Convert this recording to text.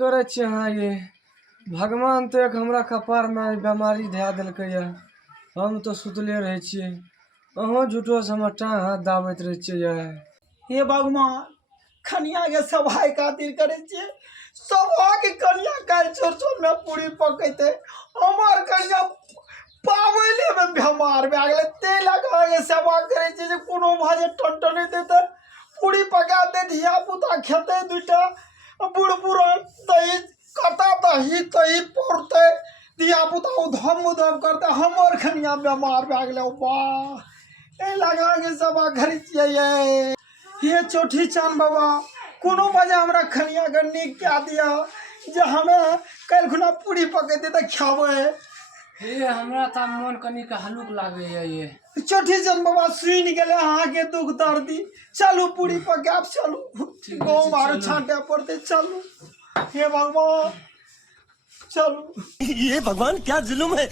करे छे हाँ ये भगवान तो एक हमरा कपार में बीमारी धै देलकै ये। हम तो सुतले रहे छिए, अहों झूठो से हमर टाँग हाथ दाबैत रहे छिए ये। हे भगवान खनिया के सफाई खातिर करे छे, सभा के कनिया काल चोर में पूरी पकते हमार कनिया पावले में बीमार भे गेले। ते लगा के सेवा करे छे जे कोनो भाजे टनटने देते पूरी पका दे, धिया पुता खेते, दुटा बूढ़ बुढ़ा दही कटा दही तही पड़ते, धिया पुता उधम उधम करते, हमर खनिया बीमार भे गेले। वाह ए लगा के सेवा करे छे ये चोटी चांद बाबा कोनो वजह हमरा खनिया के निक क्या दिया जे हमें कल खुना पूरी पकते त खावे। ये हमरा त मन कनी के हलुक लागे ये। चोटी चांद बाबा सुन गेले अहाँ के दुख दर्दी, चलू पूरी पकाब, चलू गाँव मारो छांटे पड़ते, चलू हे भगवान चलू। ये भगवान क्या जुल्म है।